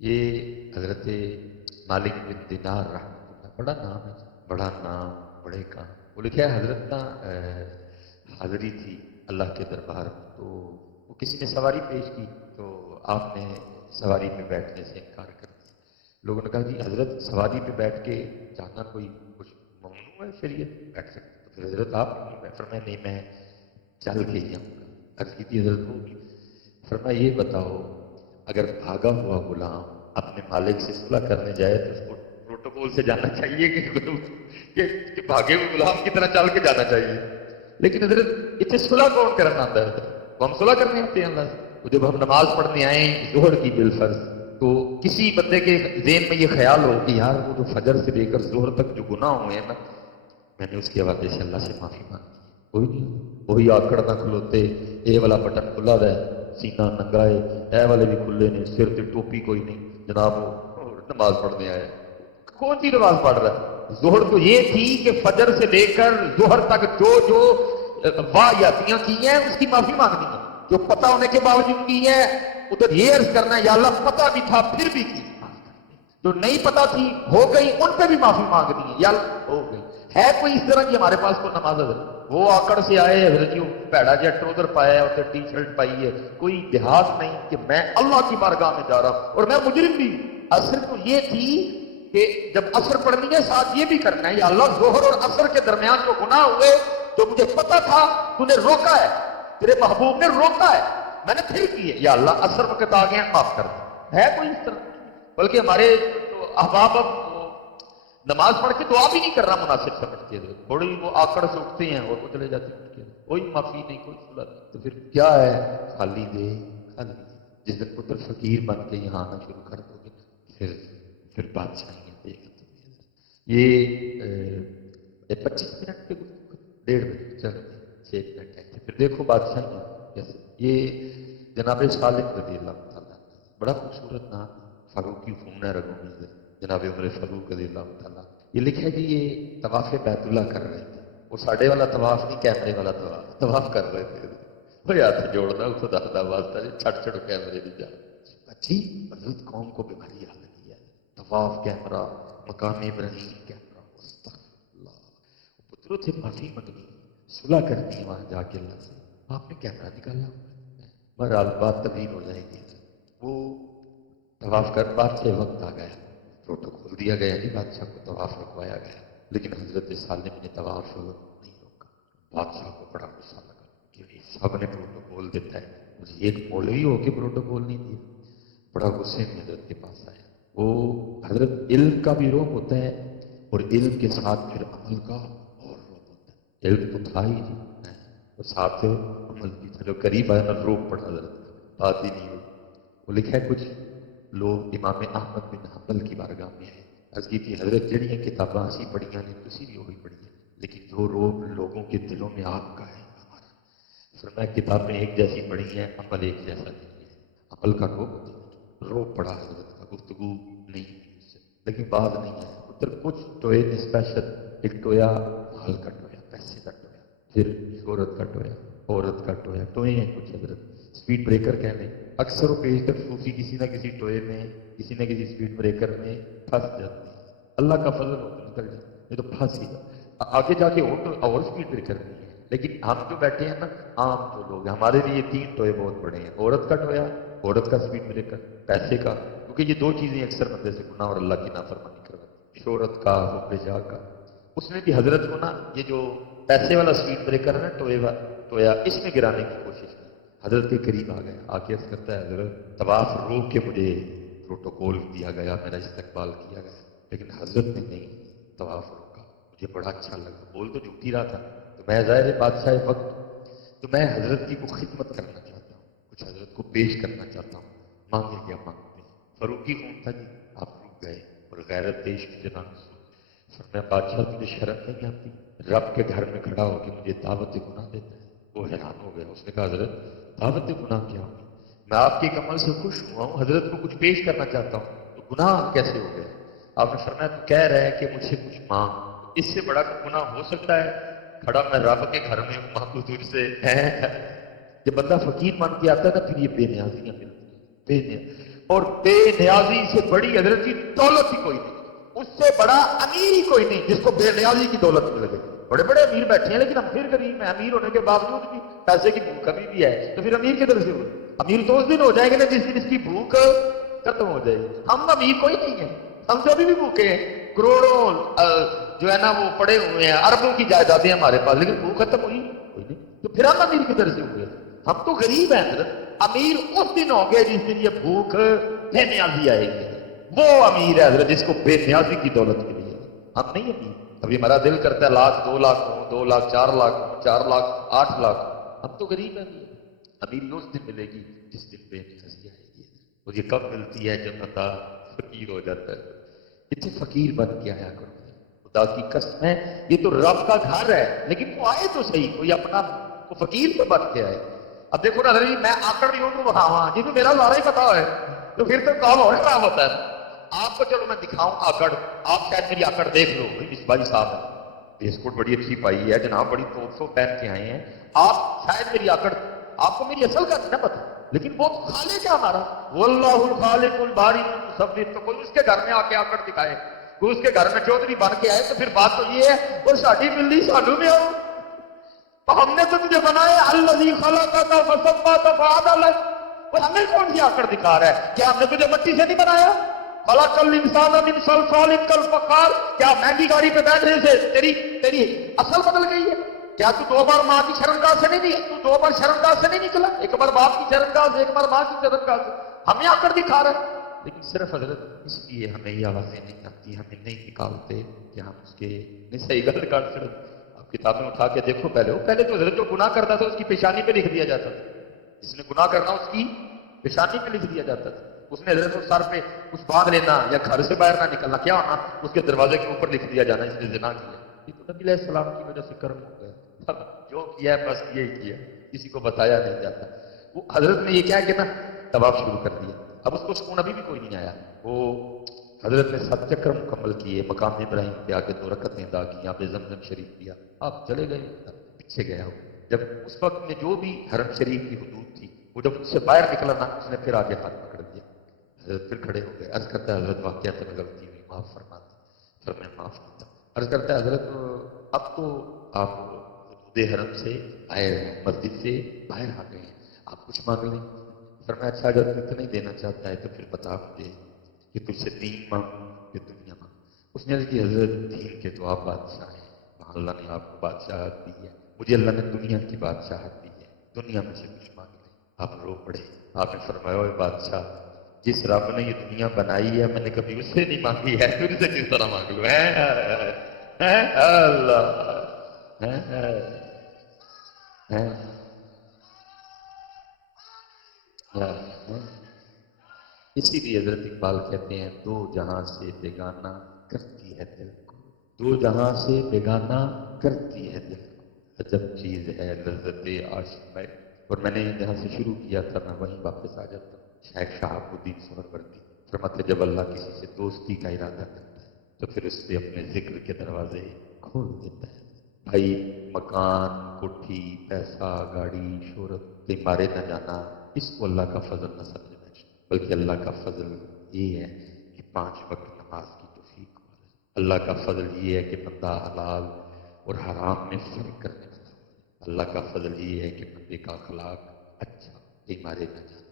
یہ حضرت مالک بن دینار رحمۃ اللہ، بڑا نام ہے، بڑا نام، بڑے کام. وہ لکھا ہے حضرت نا حاضری تھی اللہ کے دربار میں، تو وہ کسی نے سواری پیش کی تو آپ نے سواری پہ بیٹھنے سے انکار کر دیا. لوگوں نے کہا کہ حضرت سواری پہ بیٹھ کے جانا کوئی کچھ ممنوع ہے شریعت، بیٹھ سکتے؟ تو پھر حضرت آپ کیوں بیٹھ؟ فرمایا نہیں، میں چل کے ہی جاؤں گا. عرض کی تھی حضرت کو، فرمایا یہ بتاؤ اگر بھاگا ہوا غلام اپنے مالک سے صلح کرنے جائے تو اس کو پروٹوکول سے جانا چاہیے کہ بھاگے ہوئے غلام کی طرح چل کے جانا چاہیے؟ لیکن حضرت اتنے صلح کون کرنا آتا ہے؟ حضرت وہ ہم صلح کرنے آتے ہیں اللہ سے. تو جب ہم نماز پڑھنے آئیں ظہر کی بالفرض، تو کسی بندے کے ذہن میں یہ خیال ہو کہ یار وہ جو فجر سے لے کر ظہر تک جو گناہ ہوئے ہیں نا، میں نے اس کے حوالے سے اللہ سے معافی مانگی ہے. کوئی نہیں، وہی آکڑ نہ کھلوتے، اے والا بٹن کھلا ہے، سینہ ننگا ہے، اے والے بھی کھلے نے، سر تے ٹوپی کوئی نہیں، جناب وہ نماز پڑھنے آئے. کون سی نماز پڑھ رہا ہے؟ ظہر تو یہ تھی کہ فجر سے لے کر ظہر تک جو جو واہیاتیاں کی ہیں اس کی معافی مانگنی ہے. جو پتہ ہونے کے باوجود کی ہے ادھر یہ عرض کرنا ہے یا اللہ پتہ بھی تھا پھر بھی کی. جو نہیں پتا تھی ہو گئی ان پہ بھی معافی مانگنی ہے یا ہو گئی. ہے کوئی اس طرح کی ہمارے پاس کوئی نماز حضرت؟ وہ آکڑ سے آئے حضرت جی، پیڑا جا ٹروزر پایا ہے، اسے ٹی شرٹ پائی ہے، کوئی دیہات نہیں کہ میں اللہ کی بارگاہ میں جا رہا ہوں اور میں مجرم بھی. اصل تو یہ تھی کہ جب عصر پڑھنی ہے ساتھ یہ بھی کرنا ہے یا اللہ ظہر اور عصر کے درمیان جو گناہ ہوئے جو مجھے پتا تھا تو نے روکا ہے، تیرے محبوب نے روکا ہے، میں نے پھر کی ہے، یا اللہ عصر وقت آ گئے ہیں معاف کر دیں. ہے کوئی اس طرح؟ بلکہ ہمارے احباب اب نماز پڑھ کے دعا بھی نہیں کرنا مناسب سمجھتے تھے، تھوڑی وہ آکڑ سے اٹھتے ہیں اور وہ چلے جاتے ہیں اٹھ کے، کوئی معافی نہیں، کوئی صلح نہیں. تو پھر کیا ہے؟ خالی دے، خالی دے. جس دن پتر فقیر بن کے یہاں آنا شروع کر دو گے پھر بادشاہیاں دیکھ یہ 25 منٹ کے 1.5 منٹ چل 6 منٹ ہے. پھر دیکھو بادشاہیاں کیسے. یہ جناب سالم رضی اللہ تعالیٰ، بڑا خوبصورت نام، فاروقی خون رگوں میں جناب عمر فاروق رضی اللہ تعالیٰ. یہ لکھا ہے کہ یہ طواف بیت اللہ کر رہے تھے. وہ ساڑھے والا طواف نہیں، کیمرے والا طواف کر رہے تھے. وہ ہاتھ جوڑنا خدا خدا واسطہ چھٹ چھٹ کیمرے بھی جا اچھی حضرت قوم کو بیماری آ لگی ہے. طواف کیمرہ، مقام ابراہیم کیمرہ، استغفر اللہ. پتروں سے معافی منگنی، صلح کرنی ہے وہاں جا کے اللہ سے، آپ نے کیمرہ نکالا. بہرحال بات طویل ہو جائے گی. وہ طواف کر بادشاہ وقت آ گیا، پروٹوکول دیا گیا کہ بادشاہ کو طواف رکوایا گیا، لیکن حضرت سالم نے طواف نہیں روکا. بادشاہ کو بڑا غصہ لگا کہ سب نے پروٹوکول دیتا ہے، مجھے ایک مولوی ہو کے پروٹوکول نہیں دیا. بڑا غصے میں حضرت کے پاس آیا. وہ حضرت علم کا بھی روپ ہوتا ہے اور علم کے ساتھ پھر عمل کا اور روپ ہوتا ہے. علم تو تھا ہی نہیں اور ساتھ عمل بھی تھا. جو قریب آیا نا روپ پڑا حضرت کا، بات ہی نہیں ہوئی. وہ لکھا ہے کچھ لوگ امام احمد بن حنبل کی بارگاہ میں ہے، عرض کی تھی حضرت جڑیاں کتاباں اسی پڑھیاں نے تسی بھی وہی پڑھی ہیں، لیکن جو روب لوگوں کے دلوں میں آپ کا ہے ہمارا. فرمایا کتابیں ایک جیسی پڑھی ہیں، عمل ایک جیسا نہیں ہے. عمل کا روب پڑا حضرت کا، گفتگو نہیں ہوئی اس سے، لیکن بات نہیں ہے. ادھر کچھ ٹوئے نے اسپیشل، ایک ٹویا مال کا ٹویا، پیسے کا ٹویا، پھر شہرت کا ٹویا، عورت کا ٹویا. ٹوئے ہیں کچھ حضرت، اسپیڈ بریکر کہنے اکثر و بیشتر صوفی کسی نہ کسی ٹوئے میں، کسی نہ کسی اسپیڈ بریکر میں پھنس جاتے ہیں. اللہ کا فضل ہو تو نکل جاتے، یہ تو پھنس ہی آگے جا کے اور اسپیڈ بریکر نہیں ہے. لیکن ہم جو بیٹھے ہیں نا عام جو لوگ ہیں، ہمارے لیے 3 ٹوئے بہت بڑے ہیں: عورت کا ٹویا، عورت کا اسپیڈ بریکر، پیسے کا، کیونکہ یہ 2 چیزیں اکثر بندے سے گناہ اور اللہ کی نافرمانی کرواتی، شہرت کا، حب جاہ کا. اس میں بھی حضرت کو نا یہ جو پیسے والا اسپیڈ بریکر ہے نا ٹویا، اس میں گرانے کی کوشش کی. حضرت کے قریب آ گیا، آ کے عرض کرتا ہے حضرت طواف روک کے مجھے پروٹوکول دیا گیا، میرا استقبال کیا گیا، لیکن حضرت نے نہیں طواف روکا. مجھے بڑا اچھا لگا، بول تو جھوٹ ہی رہا تھا. تو میں ظاہر بادشاہ وقت، تو میں حضرت کی کو خدمت کرنا چاہتا ہوں، کچھ حضرت کو پیش کرنا چاہتا ہوں. مانگے کیا مانگتے ہیں؟ فاروقی کون تھا جی؟ آپ رک گئے اور غیرت دیش کی جناب فرمایا بادشاہ تجھے شرم نہیں آتی؟ رب کے گھر میں کھڑا ہو کے مجھے دعوت گناہ دیتا ہے. وہ حیران ہو گیا. اس نے کہا حضرت دعوت گناہ کیا ہوگی؟ میں آپ کے عمل سے خوش ہوا ہوں، حضرت کو کچھ پیش کرنا چاہتا ہوں، تو گناہ کیسے ہو گیا؟ آپ نے فرمایا تو کہہ رہے ہیں کہ مجھ سے کچھ مانگ، اس سے بڑا گناہ ہو سکتا ہے؟ کھڑا میں رب کے گھر میں ہوں، مانگو تجھ سے ہے. جب بندہ فقیر مان کے آتا ہے نا پھر یہ بے نیازیاں ملتی ہیں، بے نیاز. اور بے نیازی سے بڑی حضرت کی دولت ہی کوئی نہیں، اس سے بڑا امیر ہی کوئی نہیں جس کو بے نیازی کی دولت مل گئی۔ بڑے بڑے امیر بیٹھے ہیں لیکن ہم پھر غریب ہیں، امیر ہونے کے باوجود بھی پیسے کی بھوک کبھی بھی ہے، تو پھر امیر کدھر سے ہوئے؟ امیر تو اس دن ہو جائے گا نا جس دن اس کی بھوک ختم ہو جائے گی۔ ہم امیر کوئی نہیں ہے، ہم تو ابھی بھی بھوکے ہیں، کروڑوں جو ہے نا وہ پڑے ہوئے ہیں، اربوں کی جائیدادیں ہمارے پاس، لیکن بھوک ختم ہوئی کوئی نہیں، تو پھر ہم امیر کدھر سے ہوئے؟ ہم تو غریب ہیں حضرت۔ امیر اس دن ہوں گے جس دن یہ بھوک بے نیازی آئے گی، وہ امیر ہے حضرت جس کو بے نیازی کی دولت ملی ہے۔ ہم نہیں امیر، ابھی ہمارا دل کرتا ہے لاکھ 2 لاکھ ہوں، 2 لاکھ 4 لاکھ ہوں، 4 لاکھ 8 لاکھ، ہم تو غریب ہیں۔ امیر اس دن ملے گی جس دن بے نیازی آئے گی، اور یہ کب ملتی ہے؟ جب بندہ فقیر ہو جاتا ہے۔ اتنے فقیر بن کے آیا کرو، خدا کی قسم ہے، یہ تو رب کا گھر ہے، لیکن وہ آئے تو صحیح، کوئی اپنا کو فقیر تو بن کے آئے۔ اب دیکھو نا حضرت، میں آکڑ بھی ہوں تو بتاؤں جی تو میرا سارا ہی پتا ہے، تو پھر تو کام اور خراب ہوتا ہے۔ آپ کو چلو میں دکھاؤں آکڑ، آپ شاید میری آکڑ دیکھ لو، بھائی صاحب بیس کوٹ بڑی اچھی پائی ہے جناب، بڑی تو پہن کے آئے ہیں آپ، شاید میری آکڑ آپ کو میری اصل کا نہیں پتا، لیکن وہ خالق کیا ہمارا، واللہ الخالق الباری المصور، تو کوئی اس کے گھر میں آ کے آکڑ دکھائے، کوئی اس کے گھر میں چودھری بن کے آئے، تو پھر بات تو یہ ہے اور ساڈی بلی سانو میں آؤ، تو ہم نے تو تجھے بنایا الذی خلقک فسواک فعدلک، وہ ہمیں کون سی آکڑ دکھا رہا ہے؟ کیا ہم نے تجھے مٹی سے نہیں بنایا؟ خلق الانسان من صلصال کالفخار، کیا مہنگی گاڑی پہ بیٹھنے سے تیری اصل بدل گئی ہے؟ کیا تو 2 بار ماں کی شرمگاہ سے نہیں، تو 2 بار شرمگاہ سے نہیں نکلا، ایک بار باپ کی شرمگاہ سے، ایک بار ماں کی شرمگاہ سے، ہمیں آکڑ دکھا رہا ہے؟ لیکن صرف حضرت اس لیے ہمیں یہ آوازیں نہیں آتی، ہمیں نہیں نکالتے کہ ہم اس کے نہیں صحیح گل کر سکتے۔ آپ کتابیں اٹھا کے دیکھو، پہلے تو حضرت جو گناہ کرتا تھا اس کی پیشانی پہ لکھ دیا جاتا تھا، جس نے گناہ کرنا اس کی پیشانی پہ لکھ دیا جاتا تھا، اس نے حضرت سر پہ کچھ باندھ لینا یا گھر سے باہر نہ نکلنا، کیا ہونا؟ اس کے دروازے کے اوپر لکھ دیا جانا اس نے زنا کیا۔ یہ تو نبی علیہ السلام کی وجہ سے کرم ہو گیا، جو کیا ہے بس یہی کیا، کسی کو بتایا نہیں جاتا۔ وہ حضرت نے یہ کیا کہ نا طواف شروع کر دیا، اب اس کو سکون ابھی بھی کوئی نہیں آیا۔ وہ حضرت نے 7 چکر مکمل کیے، مقام ابراہیم پہ آ کے 2 رکعتیں ادا کی، آپ نے زمزم شریف پیا، آپ چلے گئے پیچھے گیا ہو۔ جب اس وقت میں جو بھی حرم شریف کی حدود تھی، وہ جب اس سے باہر نکلا نا، اس نے پھر آگے ہاتھ پکڑ دیا، حضرت پھر کھڑے ہو گئے، عرض کرتا ہے حضرت واقعات میں غلطی ہوئی، معاف فرما دیں، فرمایا معاف کرتا۔ عرض کرتا ہے حضرت اب تو آپ حدود حرم سے آئے ہیں، مسجد سے باہر آ گئے ہیں، آپ کچھ مانگ لیں۔ فرمایا اچھا اگر تو اتنا ہی دینا چاہتا ہے تو پھر بتا مجھے کہ تجھ سے دین مانگ کہ دنیا مانگ۔ اس نے عرض کی حضرت دین کے تو آپ بادشاہ ہیں، اللہ نے آپ کو بادشاہت دی ہے، مجھے اللہ نے دنیا کی بادشاہت دی ہے، دنیا میں سے کچھ مانگ لیں۔ آپ رو پڑے، آپ نے فرمایا اوے بادشاہ، جس رب نے یہ دنیا بنائی ہے میں نے کبھی اس سے نہیں مانگی ہے، پھر سے کس طرح مانگ لوں؟ اللہ اسی لیے حضرت اقبال کہتے ہیں 2 جہاں سے بیگانہ کرتی ہے دل کو، 2 جہاں سے بیگانہ کرتی ہے دل کو، عجب چیز ہے لذت عاشق میں۔ اور میں نے جہاں سے شروع کیا تھا میں وہیں واپس آ جاتا ہوں۔ شیخ شہاب الدین سہروردی فرماتے جب اللہ کسی سے دوستی کا ارادہ کرتا ہے تو پھر اس سے اپنے ذکر کے دروازے کھول دیتا ہے۔ بھائی مکان، کوٹھی، پیسہ، گاڑی، شہرت سے مارے نہ جانا، اس کو اللہ کا فضل نہ سمجھنا، بلکہ اللہ کا فضل یہ ہے کہ 5 وقت نماز کی توفیق ہو۔ اللہ کا فضل یہ ہے کہ بندہ حلال اور حرام میں فرق کرنے والا ہو۔ اللہ کا فضل یہ ہے کہ بندے کا اخلاق اچھا، مارے نہ جانا۔